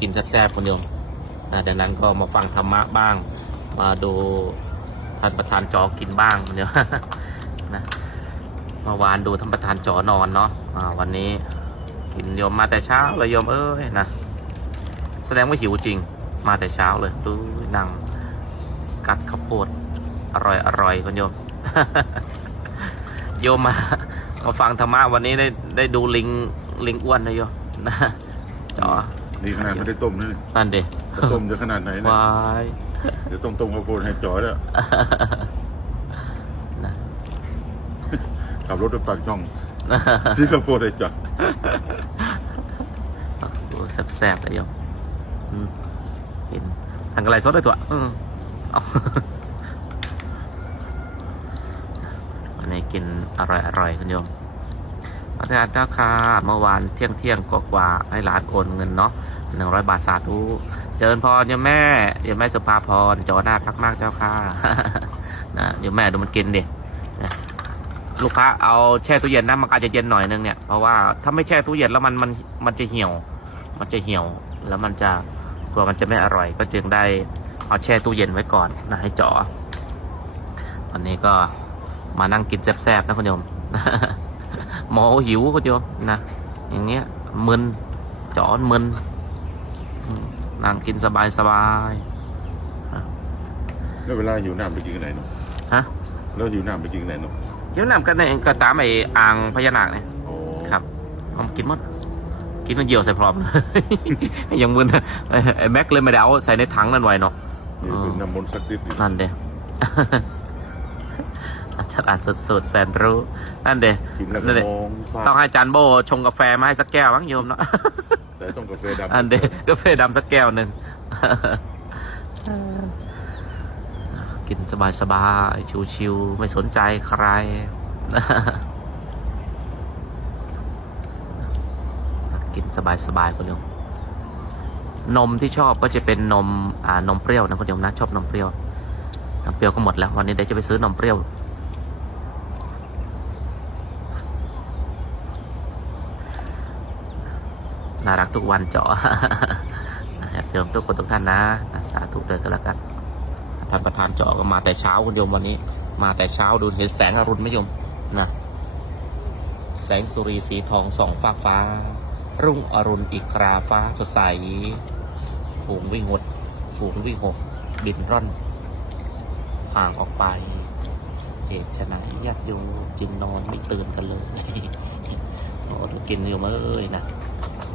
กินแซ่บๆคนโยมนะดังนั้นก็มาฟังธรรมะบ้าง มาดูท่านประธานจอกินบ้างคนโยมนะเมื่อวานดูท่านประธานจอนอนเนาะอ่าวันนี้กินโยมมาแต่เช้าเลยโยมเอ้ยนะแสดงว่าหิวจริงมาแต่เช้าเลยดูนั่งกัดข้าวโพดอร่อยอร่อยคนโยม โยมมามาฟังธรรมะวันนี้ได้ได้ดูลิงลิงอ้วนนะโยมนะจอ นี่ขนาดไม่ได้ต้มนะนี่นั่นเด็จะต้มจะขนาดไหนนะวายเดี๋ยวต้มต้มข้าวโพดให้จอยแล้วนะขับรถไปปากช่องซื้อข้าวโพดให้จอยโอ้แซ่บๆเลยโยมอืมเห็นทางกระไรสดด้วยตัวอืมเอาวันนี้กินอร่อยๆคุณโยมพระอาจารย์เจ้าค่ะเมื่อวานเที่ยงเที่ยงๆกว่าๆให้ร้านโอนเงินเนาะ หนึ่งร้อยบาทสาธุเจริญพรโยมแม่โยมแม่สุภาพรจอหน้าพักมากเจ้าค่ะนะโยมแม่ดูมันกินดินะลูกค้าเอาแช่ตู้เย็นนะมันอาจจะเย็นหน่อยนึงเนี่ยเพราะว่าถ้าไม่แช่ตู้เย็นแล้วมันมันมันจะเหี่ยว มันจะเหี่ยวแล้วมันจะกลัวมันจะไม่อร่อย ก็จึงได้เอาแช่ตู้เย็นไว้ก่อนนะให้จ่อวันนี้ก็มานั่งกินแซ่บๆนะคุณโยมหมอหิวคุณโยมนะอย่างเงี้ยมึนจอนมึน นั่งกินสบายสบายๆแล้วเวลาหิวน้ำไปกินกันไหนเนาะฮะแล้วหิวน้ำไปกินกันไหนเนาะเดี๋ยวนำกันในก็ตามไอ้อ่างพญานาคเนี่ยโอ้ครับเอามากินหมดกินมันเยี่ยวใส่พร้อมยังมึนไอ้ไอ้แม็กเลยไม่ได้เอาใส่ในถังนั่นไว้เนาะนี่เป็นน้ำมนต์สักดิ์สิทธิ์นั่นเด้อาจารย์อ่านสุดๆแสนรู้นั่นเด้กินแล้วก็นั่นเด้มองฟ้าต้องให้จานโบชงกาแฟมาให้สักแก้วมั้งโยมเนาะ แต่ต้องกาแฟดำอันเด้กาแฟดำสักแก้วหนึ่งกินสบายๆชิวๆไม่สนใจใคร กินสบายๆคนเดียวนมที่ชอบก็จะเป็นนมอ่านมเปรี้ยวนะคนเดียวนะชอบนมเปรี้ยวนมเปรี้ยวก็หมดแล้ววันนี้เดี๋ยวจะไปซื้อนมเปรี้ยว น่ารักทุกวันเจาะนะครับโยมทุกคนทุกท่านนะสาธุเลยก็แล้วกันท่านประธานเจาะก็มาแต่เช้าคุณโยมวันนี้ มาแต่เช้าดูเห็นแสงอรุณไหมโยมนะแสงสุรีสีทองส่องฟ้าฟ้า รุ่งอรุณอีกคราฟ้าสดใสฝูงวิ่งหดฝูงวิ่งหกบินร่อนห่างออกไปเหตุไฉนญาติโยมจึงนอนไม่ตื่นกันเลยโอ้กินโยมเอ้ยนะ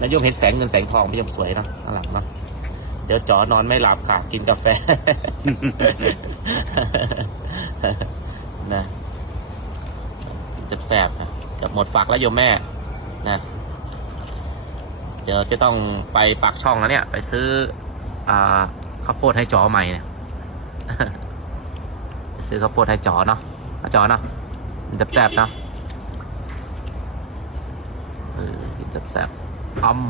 แล้วโยมเห็นแสงเงินแสงทองพี่โยมสวยเนาะข้างหลังเนาะเดี๋ยวจอนอนไม่หลับค่ะกินกาแฟ นะกินแซ่บนะกับหมดฝักแล้วโยมแม่นะเดี๋ยวจะต้องไปปากช่องแล้วเนี่ย ไปซื้ออ่าข้าวโพดให้จอใหม่เนี่ยไปซื้อข้าวโพดให้จอเนาะจอเนาะกินแซ่บๆเนาะเออกินแซ่บๆ อ่ำ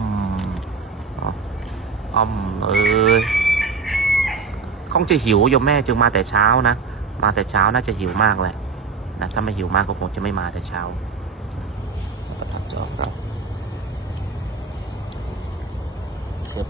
อ่ำเอ้ยคงจะหิวโยมแม่จึงมาแต่เช้านะ มาแต่เช้าน่าจะหิวมากแหละนะถ้าไม่หิวมากก็คงจะไม่มาแต่เช้าก็ทำจอบเราเสร็จ